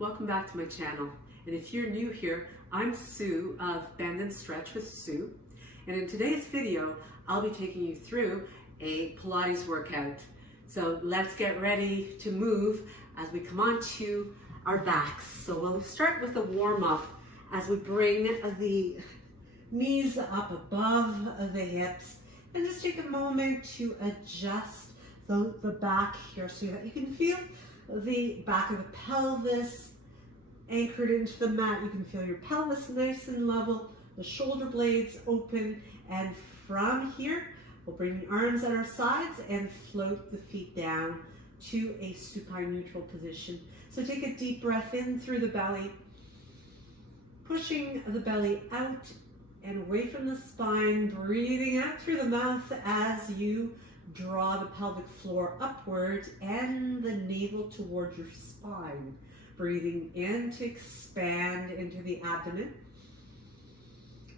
welcome back to my channel. And if you're new here, I'm Sue of Bendnstretch with Sue. And in today's video, I'll be taking you through a Pilates workout. So let's get ready to move as we come on to our backs. So we'll start with a warm-up as we bring the knees up above the hips and just take a moment to adjust the back here so that you can feel the back of the pelvis anchored into the mat. You can feel your pelvis nice and level, the shoulder blades open, and from here we'll bring the arms at our sides and float the feet down to a supine neutral position. So take a deep breath in through the belly, pushing the belly out and away from the spine, breathing out through the mouth as you draw the pelvic floor upwards and the navel towards your spine. Breathing in to expand into the abdomen.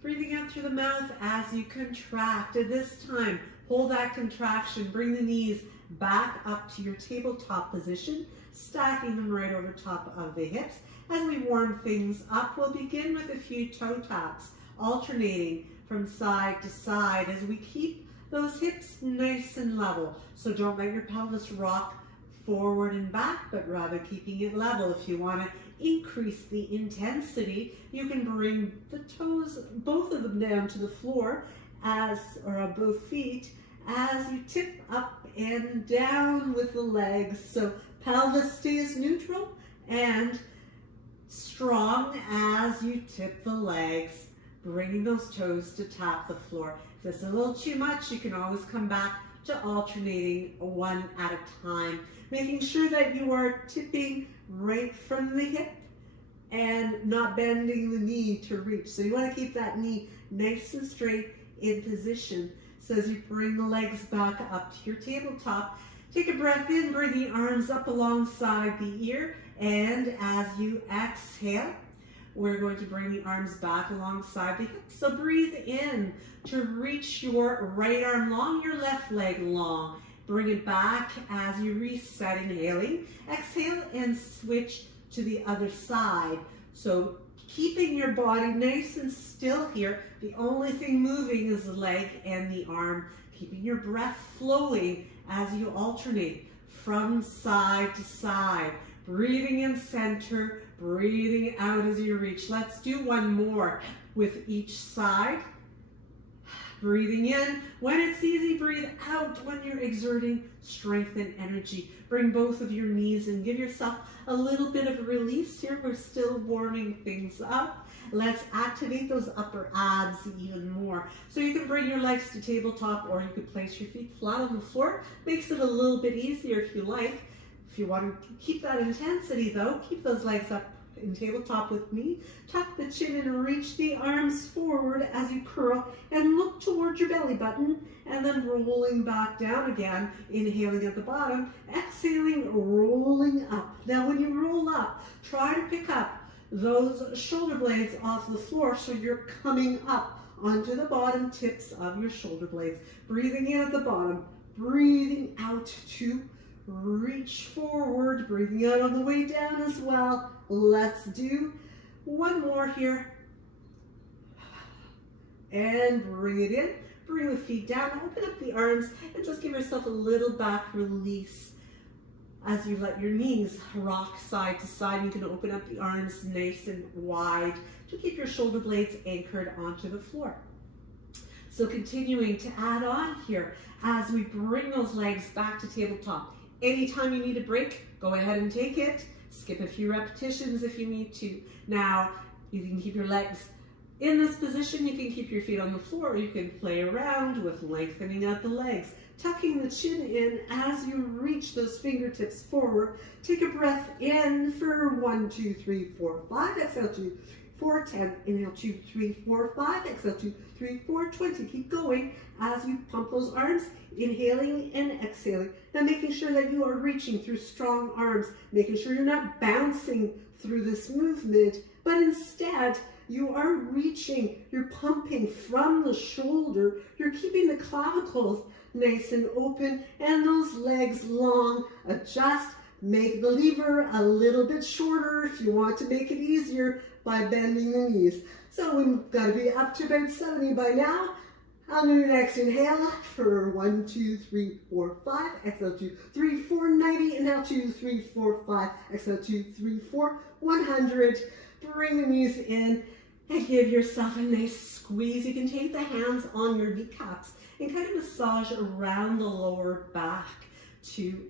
Breathing out through the mouth as you contract. At this time, hold that contraction. Bring the knees back up to your tabletop position, stacking them right over top of the hips. As we warm things up, we'll begin with a few toe taps, alternating from side to side as we keep those hips nice and level. So don't let your pelvis rock forward and back, but rather keeping it level. If you want to increase the intensity, you can bring the toes, both of them, down to the floor or both feet as you tip up and down with the legs. So pelvis stays neutral and strong as you tip the legs, bringing those toes to tap the floor. If this is a little too much, you can always come back to alternating one at a time, making sure that you are tipping right from the hip and not bending the knee to reach. So you want to keep that knee nice and straight in position. So as you bring the legs back up to your tabletop, take a breath in, bring the arms up alongside the ear, and as you exhale, we're going to bring the arms back alongside the hips. So breathe in to reach your right arm long, your left leg long. Bring it back as you reset, inhaling. Exhale and switch to the other side. So keeping your body nice and still here. The only thing moving is the leg and the arm. Keeping your breath flowing as you alternate from side to side. Breathing in center, breathing out as you reach. Let's do one more with each side. Breathing in. When it's easy, breathe out when you're exerting strength and energy. Bring both of your knees and give yourself a little bit of a release here. We're still warming things up. Let's activate those upper abs even more. So you can bring your legs to tabletop or you can place your feet flat on the floor. Makes it a little bit easier if you like. If you want to keep that intensity though, keep those legs up in tabletop with me. Tuck the chin and reach the arms forward as you curl and look towards your belly button, and then rolling back down again, inhaling at the bottom, exhaling, rolling up. Now when you roll up, try to pick up those shoulder blades off the floor so you're coming up onto the bottom tips of your shoulder blades. Breathing in at the bottom, breathing out to reach forward, breathing out on the way down as well. Let's do one more here. And bring it in. Bring the feet down. Open up the arms and just give yourself a little back release as you let your knees rock side to side. You can open up the arms nice and wide to keep your shoulder blades anchored onto the floor. So continuing to add on here as we bring those legs back to tabletop. Anytime you need a break, go ahead and take it. Skip a few repetitions if you need to. Now, you can keep your legs in this position. You can keep your feet on the floor. Or you can play around with lengthening out the legs. Tucking the chin in as you reach those fingertips forward. Take a breath in for 1, 2, 3, 4, 5. Exhale, 2, 4, 10. Inhale, 2, 3, 4, 5. Exhale, 2, 3, 4, 20. Keep going as you pump those arms, inhaling and exhaling. Now making sure that you are reaching through strong arms, making sure you're not bouncing through this movement, but instead you are reaching, you're pumping from the shoulder, you're keeping the clavicles nice and open and those legs long. Adjust Make the lever a little bit shorter if you want to make it easier by bending the knees. So we've got to be up to about 70 by now. I'll do the next inhale for 1, 2, 3, 4, 5. Exhale, 2, 3, 4, 90. Inhale, 2, 3, 4, 5. Exhale, 2, 3, 4, 100. Bring the knees in and give yourself a nice squeeze. You can take the hands on your kneecaps and kind of massage around the lower back to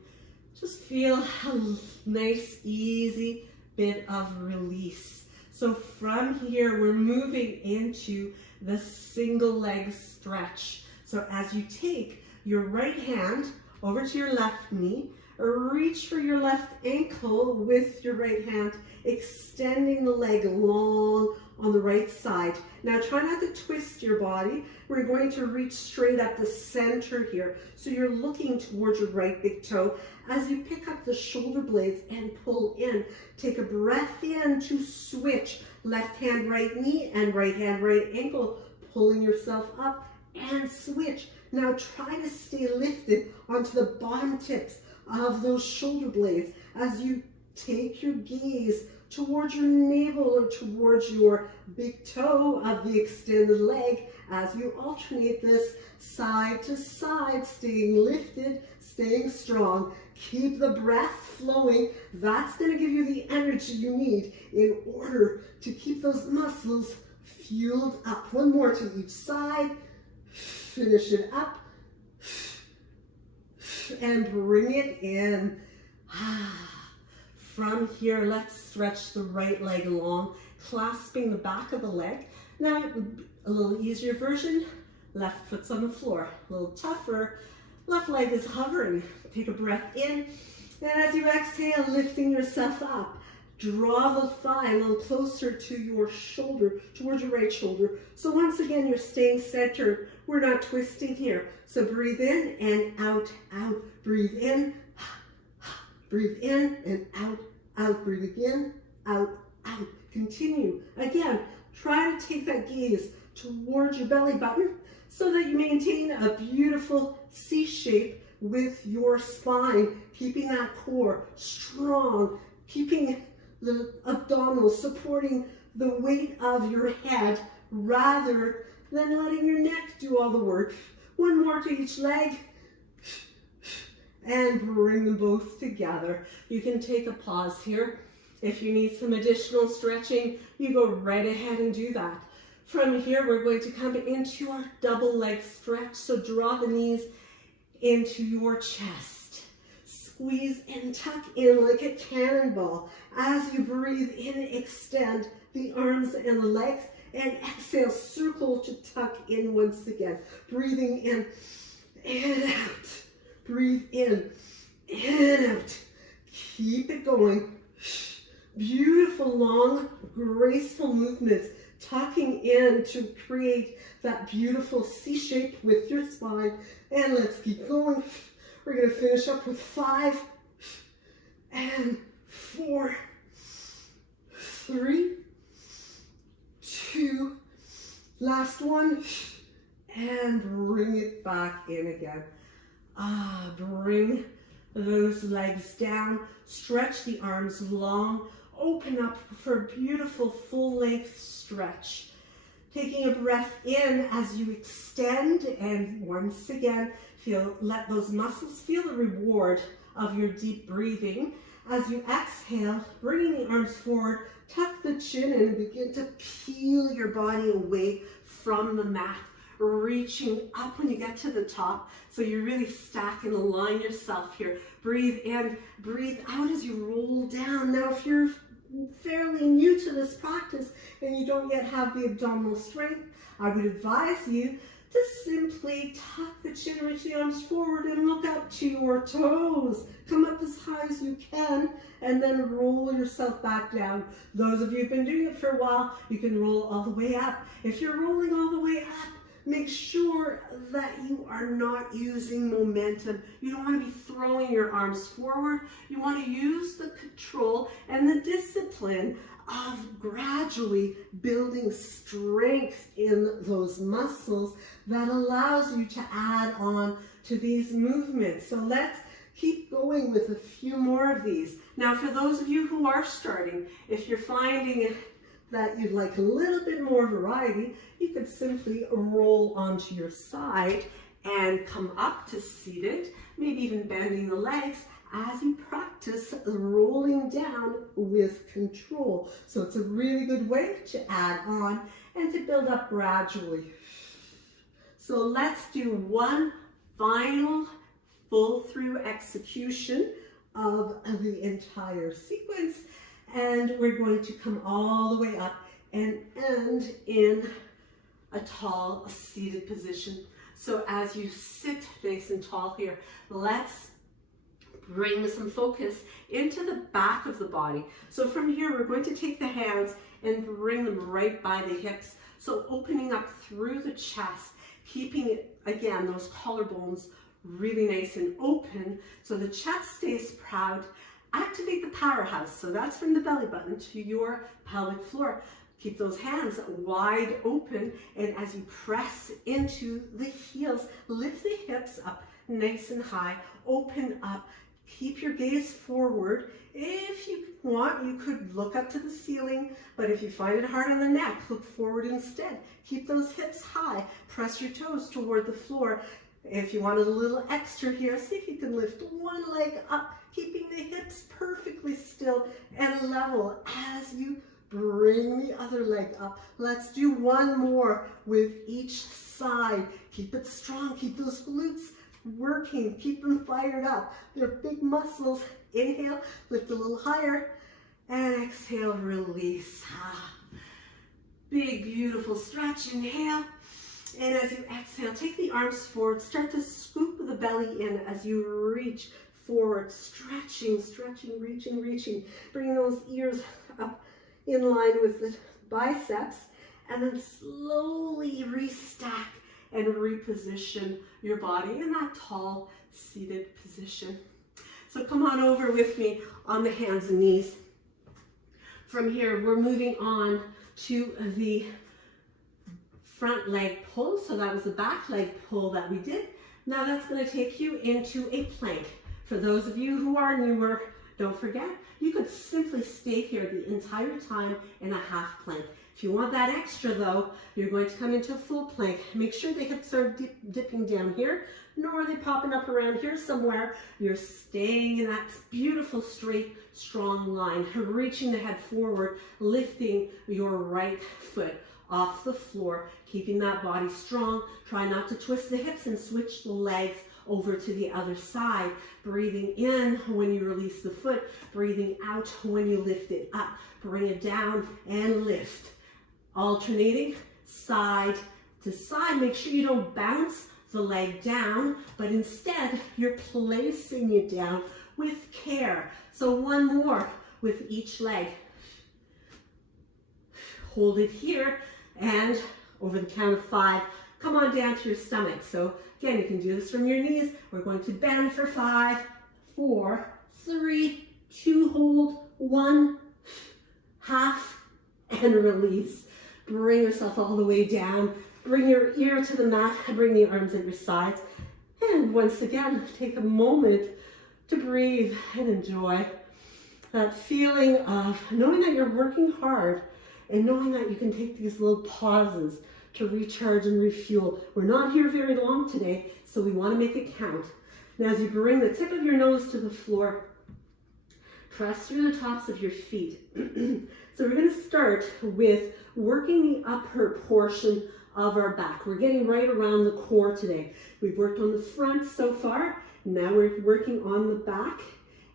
just feel a nice, easy bit of release. So from here, we're moving into the single leg stretch. So as you take your right hand over to your left knee, reach for your left ankle with your right hand, extending the leg long on the right side. Now try not to twist your body. We're going to reach straight up the center here. So you're looking towards your right big toe. As you pick up the shoulder blades and pull in, take a breath in to switch. Left hand, right knee, and right hand, right ankle, pulling yourself up and switch. Now try to stay lifted onto the bottom tips of those shoulder blades as you take your gaze towards your navel or towards your big toe of the extended leg as you alternate this side to side, staying lifted, staying strong. Keep the breath flowing. That's going to give you the energy you need in order to keep those muscles fueled up. One more to each side. Finish it up. And bring it in. From here, let's stretch the right leg long, clasping the back of the leg. Now, a little easier version, left foot's on the floor. A little tougher, left leg is hovering. Take a breath in, and as you exhale, lifting yourself up. Draw the thigh a little closer to your shoulder, towards your right shoulder. So once again, you're staying centered. We're not twisting here. So breathe in and out, out. Breathe in, and out, out. Breathe again, out, out. Continue. Again, try to take that gaze towards your belly button so that you maintain a beautiful C shape with your spine, keeping that core strong, keeping the abdominals supporting the weight of your head rather than letting your neck do all the work. One more to each leg and bring them both together. You can take a pause here. If you need some additional stretching, you go right ahead and do that. From here, we're going to come into our double leg stretch. So draw the knees into your chest. Squeeze and tuck in like a cannonball. As you breathe in, extend the arms and the legs, and exhale, circle to tuck in once again. Breathing in and out. Breathe in and out. Keep it going. Beautiful, long, graceful movements, tucking in to create that beautiful C shape with your spine. And let's keep going. We're going to finish up with 5 and 4, 3, 2, last one, and bring it back in again. Bring those legs down, stretch the arms long, open up for a beautiful full length stretch. Taking a breath in as you extend, and once again, let those muscles feel the reward of your deep breathing. As you exhale, bringing the arms forward, tuck the chin in and begin to peel your body away from the mat, reaching up when you get to the top. So you really stack and align yourself here. Breathe in, breathe out as you roll down. Now, if you're fairly new to this practice and you don't yet have the abdominal strength, I would advise you to simply tuck the chin, reach the arms forward, and look up to your toes. Come up as high as you can, and then roll yourself back down. Those of you who've been doing it for a while, you can roll all the way up. If you're rolling all the way up, make sure that you are not using momentum. You don't want to be throwing your arms forward. You want to use the control and the discipline of gradually building strength in those muscles that allows you to add on to these movements. So let's Keep going with a few more of these. Now, for those of you who are starting, if you're finding that you'd like a little bit more variety, you could simply roll onto your side and come up to seated, maybe even bending the legs as you practice rolling down with control. So it's a really good way to add on and to build up gradually. So let's do one final full through execution of the entire sequence, and we're going to come all the way up and end in a tall seated position. So as you sit nice and tall here, let's bring some focus into the back of the body. So from here, we're going to take the hands and bring them right by the hips. So opening up through the chest, keeping it, again, those collarbones really nice and open so the chest stays proud. Activate the powerhouse. So that's from the belly button to your pelvic floor. Keep those hands wide open, and as you press into the heels, lift the hips up nice and high, open up, keep your gaze forward. If you want, you could look up to the ceiling, but if you find it hard on the neck, look forward instead. Keep those hips high, press your toes toward the floor. If you wanted a little extra here, see if you can lift one leg up, keeping the hips perfectly still and level as you bring the other leg up. Let's do one more with each side. Keep it strong, keep those glutes working, keep them fired up. They're big muscles. Inhale, lift a little higher, and exhale, release. Big, beautiful stretch, inhale. And as you exhale, take the arms forward, start to scoop the belly in as you reach forward, stretching, stretching, reaching, reaching. Bring those ears up in line with the biceps, and then slowly restack and reposition your body in that tall seated position. So come on over with me on the hands and knees. From here, we're moving on to the front leg pull. So that was the back leg pull that we did. Now that's going to take you into a plank. For those of you who are newer, don't forget, you could simply stay here the entire time in a half plank. If you want that extra though, you're going to come into a full plank. Make sure the hips are dipping down here, nor are they popping up around here somewhere. You're staying in that beautiful straight, strong line, reaching the head forward, lifting your right foot off the floor, keeping that body strong. Try not to twist the hips and switch the legs over to the other side. Breathing in when you release the foot, breathing out when you lift it up. Bring it down and lift. Alternating side to side. Make sure you don't bounce the leg down, but instead you're placing it down with care. So one more with each leg. Hold it here, and over the count of 5, come on down to your stomach. So again, you can do this from your knees. We're going to bend for 5, 4, 3, 2, hold, 1, half, and release. Bring yourself all the way down. Bring your ear to the mat and bring the arms at your sides. And once again, take a moment to breathe and enjoy that feeling of knowing that you're working hard and knowing that you can take these little pauses to recharge and refuel. We're not here very long today, so we want to make it count. Now, as you bring the tip of your nose to the floor, press through the tops of your feet. So we're going to start with working the upper portion of our back. We're getting right around the core today. We've worked on the front so far. Now we're working on the back.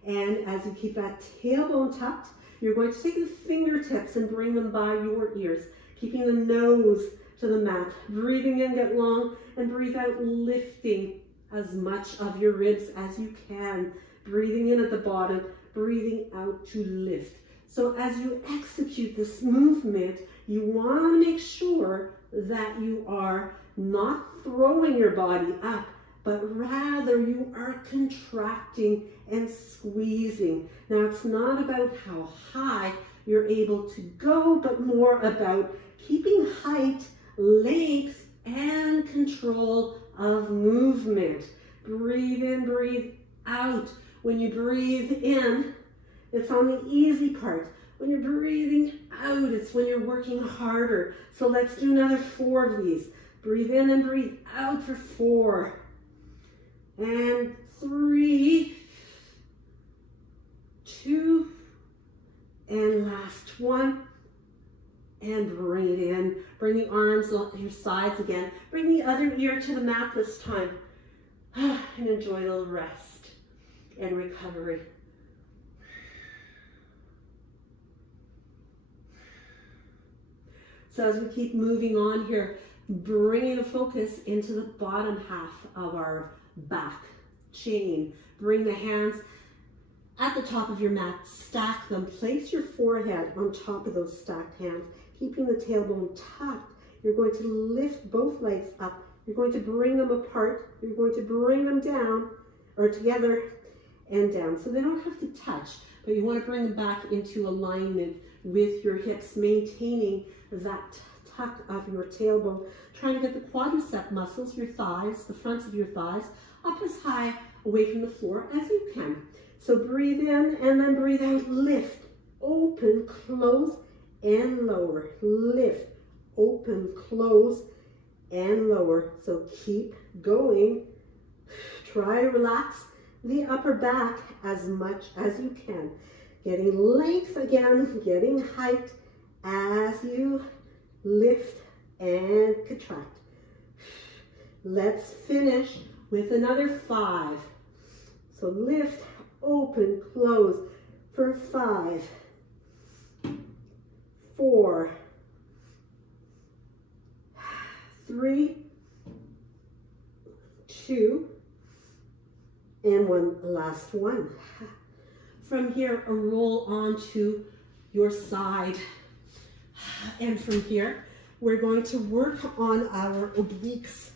And as you keep that tailbone tucked, you're going to take the fingertips and bring them by your ears, keeping the nose to the mat. Breathing in, get long, and breathe out, lifting as much of your ribs as you can. Breathing in at the bottom, breathing out to lift. So as you execute this movement, you want to make sure that you are not throwing your body up, but rather you are contracting and squeezing. Now, it's not about how high you're able to go, but more about keeping height, length, and control of movement. Breathe in, breathe out. When you breathe in, it's on the easy part. When you're breathing out, it's when you're working harder. So let's do another 4 of these. Breathe in and breathe out for 4. And 3, 2, and last one. And bring it in. Bring the arms on your sides again. Bring the other ear to the mat this time. And enjoy a little rest and recovery. So as we keep moving on here, bringing the focus into the bottom half of our back chain. Bring the hands at the top of your mat, stack them. Place your forehead on top of those stacked hands, keeping the tailbone tucked. You're going to lift both legs up. You're going to bring them apart. You're going to bring them down, or together and down. So they don't have to touch, but you want to bring them back into alignment with your hips, maintaining that tuck of your tailbone. Trying to get the quadricep muscles, your thighs, the fronts of your thighs, up as high away from the floor as you can. So breathe in and then breathe out. Lift, open, close, and lower. Lift, open, close, and lower. So keep going. Try to relax the upper back as much as you can. Getting length again, getting height as you lift and contract. Let's finish with another 5. So lift, open, close for 5, 4, 3, 2, and one last one. From here, roll onto your side. And from here, we're going to work on our obliques.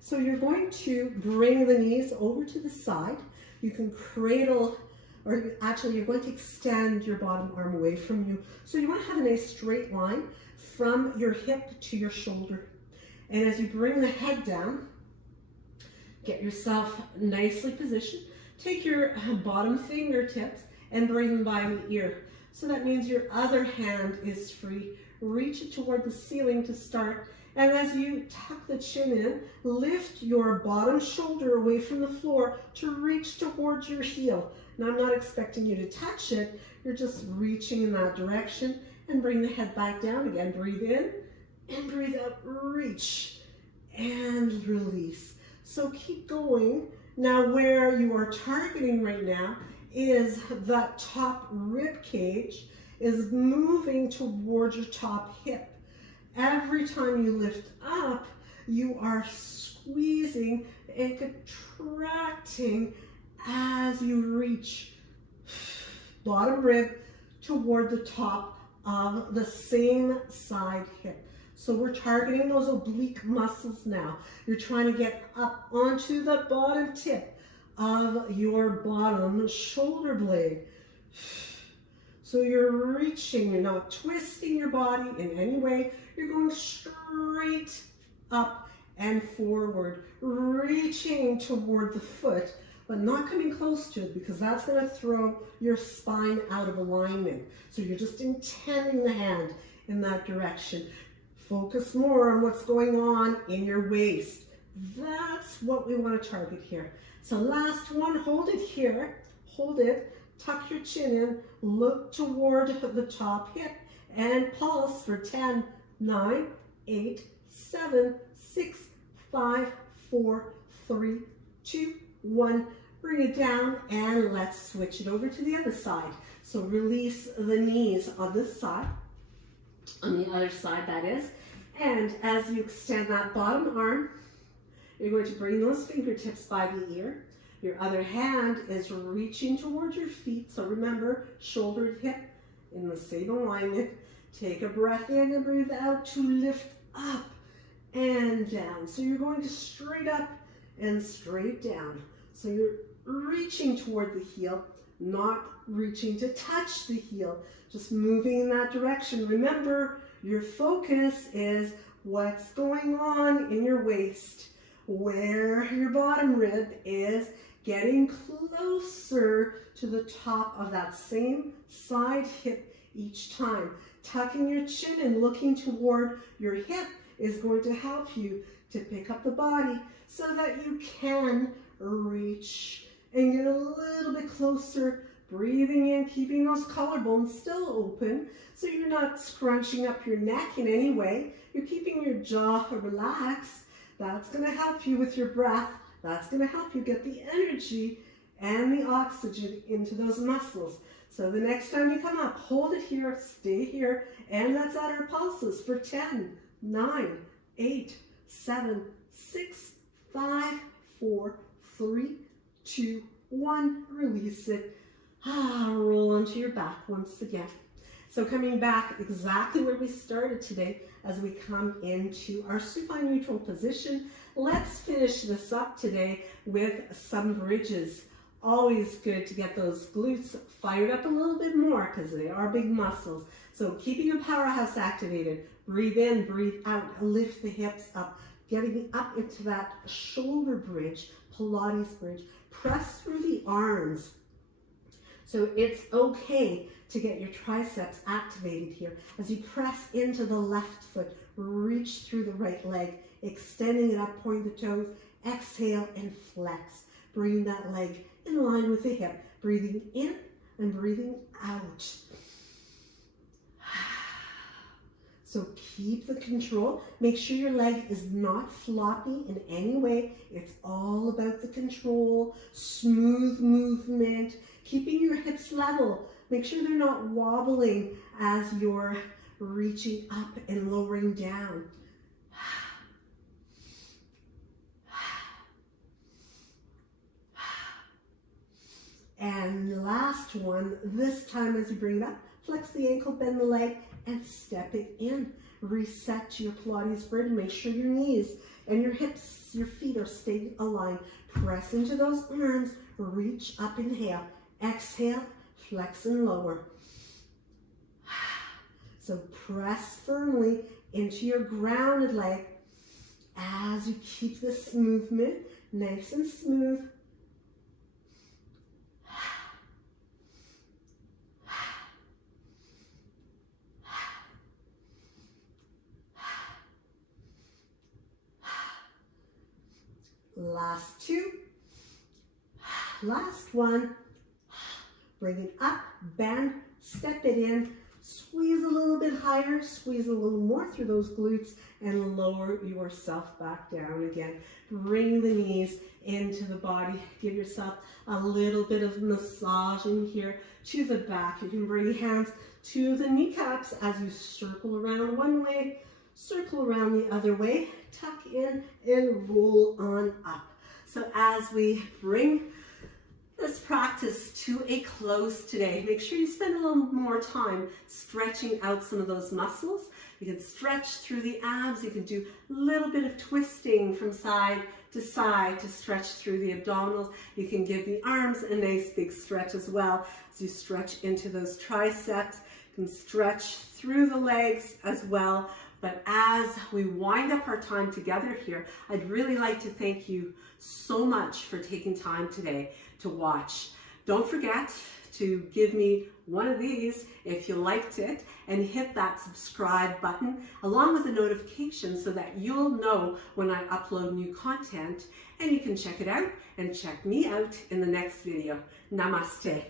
So you're going to bring the knees over to the side. You can cradle, or actually you're going to extend your bottom arm away from you. So you want to have a nice straight line from your hip to your shoulder. And as you bring the head down, get yourself nicely positioned. Take your bottom fingertips and bring them by the ear. So that means your other hand is free. Reach it toward the ceiling to start. And as you tuck the chin in, lift your bottom shoulder away from the floor to reach towards your heel. Now I'm not expecting you to touch it. You're just reaching in that direction, and bring the head back down again. Breathe in and breathe out. Reach and release. So keep going. Now where you are targeting right now is that top rib cage is moving towards your top hip. Every time you lift up, you are squeezing and contracting as you reach bottom rib toward the top of the same side hip. So we're targeting those oblique muscles now. You're trying to get up onto the bottom tip of your bottom shoulder blade. So you're reaching, you're not twisting your body in any way. You're going straight up and forward, reaching toward the foot, but not coming close to it, because that's going to throw your spine out of alignment. So you're just intending the hand in that direction. Focus more on what's going on in your waist. That's what we want to target here. So last one, hold it here, hold it, tuck your chin in, look toward the top hip, and pulse for 10, 9, 8, 7, 6, 5, 4, 3, 2, 1. Bring it down, and let's switch it over to the other side. So release the knees on this side, on the other side that is. And as you extend that bottom arm, you're going to bring those fingertips by the ear. Your other hand is reaching towards your feet. So remember, shoulder to hip in the same alignment. Take a breath in and breathe out to lift up and down. So you're going to straight up and straight down. So you're reaching toward the heel, not reaching to touch the heel, just moving in that direction. Remember, your focus is what's going on in your waist, where your bottom rib is, getting closer to the top of that same side hip each time. Tucking your chin and looking toward your hip is going to help you to pick up the body so that you can reach and get a little bit closer. Breathing in, keeping those collarbones still open so you're not scrunching up your neck in any way. You're keeping your jaw relaxed. That's going to help you with your breath. That's going to help you get the energy and the oxygen into those muscles. So the next time you come up, hold it here, stay here, and let's add our pulses for 10, 9, 8, 7, 6, 5, 4, 3, 2, 1. Release it. Roll onto your back once again. So coming back exactly where we started today as we come into our supine neutral position. Let's finish this up today with some bridges. Always good to get those glutes fired up a little bit more because they are big muscles. So keeping your powerhouse activated. Breathe in, breathe out, lift the hips up, getting up into that shoulder bridge, Pilates bridge. Press through the arms. So it's okay to get your triceps activated here. As you press into the left foot, reach through the right leg, extending it up, point the toes, exhale and flex. Bring that leg in line with the hip. Breathing in and breathing out. So keep the control. Make sure your leg is not floppy in any way. It's all about the control, smooth movement, keeping your hips level. Make sure they're not wobbling as you're reaching up and lowering down. And the last one, this time as you bring it up, flex the ankle, bend the leg, and step it in. Reset to your Pilates bridge. Make sure your knees and your hips, your feet are staying aligned. Press into those arms, reach up, inhale. Exhale, flex and lower. So press firmly into your grounded leg as you keep this movement nice and smooth. Last two. Last one. Bring it up, bend, step it in, squeeze a little bit higher, squeeze a little more through those glutes, and lower yourself back down again. Bring the knees into the body. Give yourself a little bit of massaging here to the back. You can bring hands to the kneecaps as you circle around one way, circle around the other way, tuck in and roll on up. So as we bring this practice to a close today, make sure you spend a little more time stretching out some of those muscles. You can stretch through the abs. You can do a little bit of twisting from side to stretch through the abdominals. You can give the arms a nice big stretch as well as you stretch into those triceps. You can stretch through the legs as well. But as we wind up our time together here, I'd really like to thank you so much for taking time today to watch. Don't forget to give me one of these if you liked it and hit that subscribe button along with the notification so that you'll know when I upload new content, and you can check it out and check me out in the next video. Namaste.